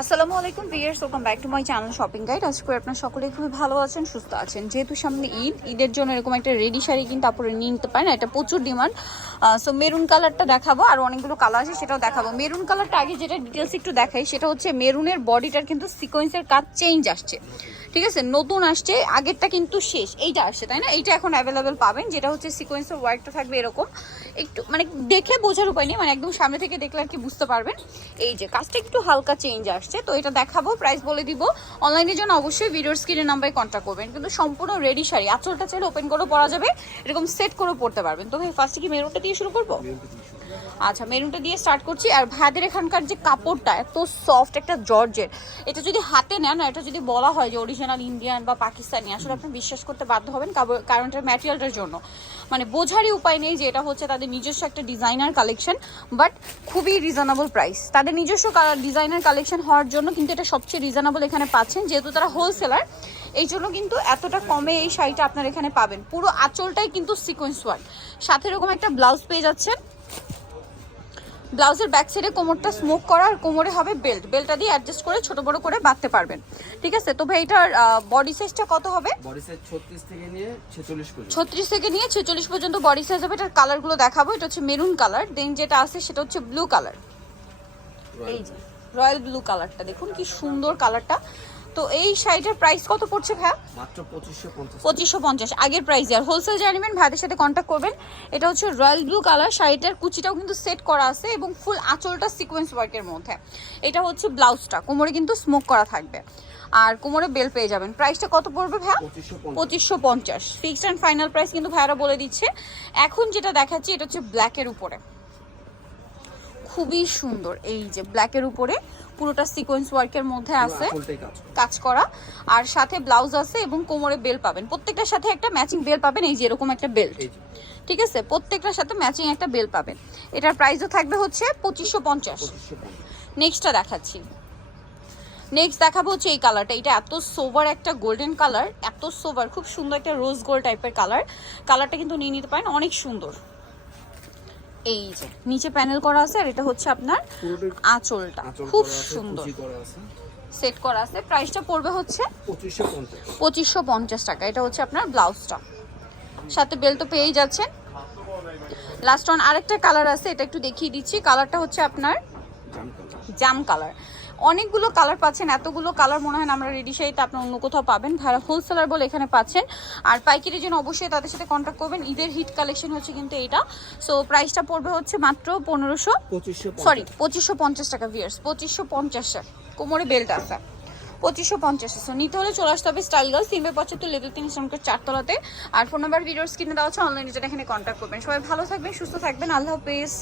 আসসালামু আলাইকুম viewers, welcome back to my channel shopping guide. আজকে করে আপনারা সকলেই খুবই ভালো আছেন, সুস্থ আছেন। যেহেতু সামনে ঈদের জন্য এরকম একটা রেডি শাড়ি কিন্তু আপনারা নিয়ে নিতে পারেন, এটা প্রচুর ডিমান্ড। সো মেরুন কালারটা দেখাবো, আর অনেকগুলো কালার আছে সেটাও দেখাবো। মেরুন কালারটা আগে যেটা ডিটেলস একটু দেখাই, সেটা হচ্ছে মেরুনের বডিটার কিন্তু সিকোয়েন্সের কাজ চেঞ্জ আসছে, ঠিক আছে, নতুন আসছে। আগেরটা কিন্তু শেষ, এইটা আসছে তাই না? এইটা এখন অ্যাভেলেবেল পাবেন, যেটা হচ্ছে সিকোয়েন্সের ওয়ার্কটা থাকবে এরকম। একটু মানে দেখে বোঝার উপায় নেই, মানে একদম সামনে থেকে দেখলে আর কি বুঝতে পারবেন। এই যে কাজটা একটু হালকা চেঞ্জ আসছে, তো এটা দেখাবো, প্রাইস বলে দিব। অনলাইনের জন্য অবশ্যই ভিডিওর স্ক্রিনের নাম্বারে কন্ট্যাক্ট করবেন। কিন্তু সম্পূর্ণ রেডি শাড়ি, আঁচলটা চাইলে ওপেন করেও পরা যাবে, এরকম সেট করেও পড়তে পারবেন। তো ভাই ফার্স্টে কি মেরুনটা দিয়ে শুরু করবো? আচ্ছা, মেরুনটা দিয়ে স্টার্ট করছি। আর ভাইদের এখানকার যে কাপড়টা এত সফট, একটা জর্জের, এটা যদি হাতে নেন, এটা যদি বলা হয় যে অরিজিনাল ইন্ডিয়ান বা পাকিস্তানি, আসলে আপনি বিশ্বাস করতে বাধ্য হবেন, কারণ এটার ম্যাটেরিয়ালটার জন্য। মানে বোঝারই উপায় নেই যে এটা হচ্ছে তাদের নিজস্ব একটা ডিজাইনার কালেকশন, বাট খুবই রিজনেবল প্রাইস। তাদের নিজস্ব ডিজাইনার কালেকশন হওয়ার জন্য কিন্তু এটা সবচেয়ে রিজনেবল এখানে পাচ্ছেন, যেহেতু তারা হোলসেলার, এই জন্য কিন্তু এতটা কমে এই শাড়িটা আপনারা এখানে পাবেন। পুরো আঁচলটাই কিন্তু সিকোয়েন্স ওয়ার্ক, সাথে এরকম একটা ব্লাউজ পেয়ে যাচ্ছেন। ব্লাউজের ব্যাক সাইডে কোমরটা স্মোক করা, আর কোমরে হবে বেল্ট, বেল্টটা দিয়ে অ্যাডজাস্ট করে ছোট বড় করে বাঁধতে পারবেন, ঠিক আছে। তো ভাই এটার বডি সাইজটা কত হবে? বডি সাইজ 36 থেকে নিয়ে 46 পর্যন্ত। 36 থেকে নিয়ে 46 পর্যন্ত বডি সাইজ হবে। এটার কালারগুলো দেখাবো। এটা হচ্ছে মেরুন কালার, দেন যেটা আছে সেটা হচ্ছে ব্লু কালার। এই যে রয়্যাল ব্লু কালারটা দেখুন কি সুন্দর কালারটা। তো এই শাড়িটার প্রাইস কত পড়ছে ভাইয়া? মাত্র 2550। 2550 আগের প্রাইস। আর হোলসেল যারা নেবেন ভাইদের সাথে কন্ট্যাক্ট করবেন। এটা হচ্ছে রয়্যাল ব্লু কালার, শাড়িটার কুচিটাও কিন্তু সেট করা আছে এবং ফুল আঁচলটা সিকোয়েন্স ওয়ার্কের মধ্যে। এটা হচ্ছে ব্লাউজটা, কোমরে কিন্তু স্মোক করা থাকবে, আর কোমরে বেল পেয়ে যাবেন। প্রাইসটা কত পড়বে ভাইয়া? 2550 ফিক্সড অ্যান্ড ফাইনাল প্রাইস কিন্তু ভাইয়ারা বলে দিচ্ছে। এখন যেটা দেখাচ্ছি এটা হচ্ছে ব্ল্যাকের উপরে, খুবই সুন্দর। এই যে ব্ল্যাকের উপরে পুরোটা সিকোয়েন্স ওয়ার্কের মধ্যে আছে কাজ করা, আর সাথে ব্লাউজ আছে এবং কোমরে বেল পাবেন। প্রত্যেকটার সাথে একটা ম্যাচিং বেল পাবেন, এই যে এরকম একটা বেল্ট, ঠিক আছে, প্রত্যেকটার সাথে ম্যাচিং একটা বেল পাবেন। এটার প্রাইসও থাকবে হচ্ছে 2550। নেক্সটটা দেখাচ্ছি। নেক্সট দেখাবো হচ্ছে এই কালারটা। এটা এত সোভার একটা গোল্ডেন কালার, এত সোভার, খুব সুন্দর একটা রোজ গোল্ড টাইপের কালার। কালারটা কিন্তু নিয়ে নিতে পারেন, অনেক সুন্দর। এই যে নিচে প্যানেল করা আছে, আর এটা হচ্ছে আপনার আঁচলটা, খুব সুন্দর সেট করা আছে। প্রাইসটা পড়বে হচ্ছে 2550 টাকা। এটা হচ্ছে আপনার ব্লাউজটা, সাথে বেল্ট তো পেয়েই যাচ্ছেন। লাস্ট অন আরেকটা কালার আছে, এটা একটু দেখিয়ে দিচ্ছি। কালারটা হচ্ছে আপনার জাম কালার। অনেকগুলো কালার পাচ্ছেন, এতগুলো কালার মনে হয় না আমরা রেডি শাড়িতে আপনার অন্য কোথাও পাবেন। ভাড়া হোলসেলার বলে এখানে পাচ্ছেন। আর পাইকারির জন্য অবশ্যই তাদের সাথে কন্ট্যাক্ট করবেন। ঈদের হিট কালেকশন হচ্ছে কিন্তু এইটা। সো প্রাইসটা পড়বে হচ্ছে মাত্র 2550 টাকা ভিউয়ার্স, 2550। কোমরে বেল্ট আছে 2550। সো নিতে হলে চলে আসতে হবে স্টাইল গার্ল, সিম্বে 75 লেভেল 3 শ্রমিকের 4 তলাতে। আর ফোন নাম্বার ভিডিওর স্ক্রিনে দেওয়া আছে, অনলাইনে যেটা এখানে কন্ট্যাক্ট করবেন। সবাই ভালো থাকবেন, সুস্থ থাকবেন, আল্লাহ হাফেজ।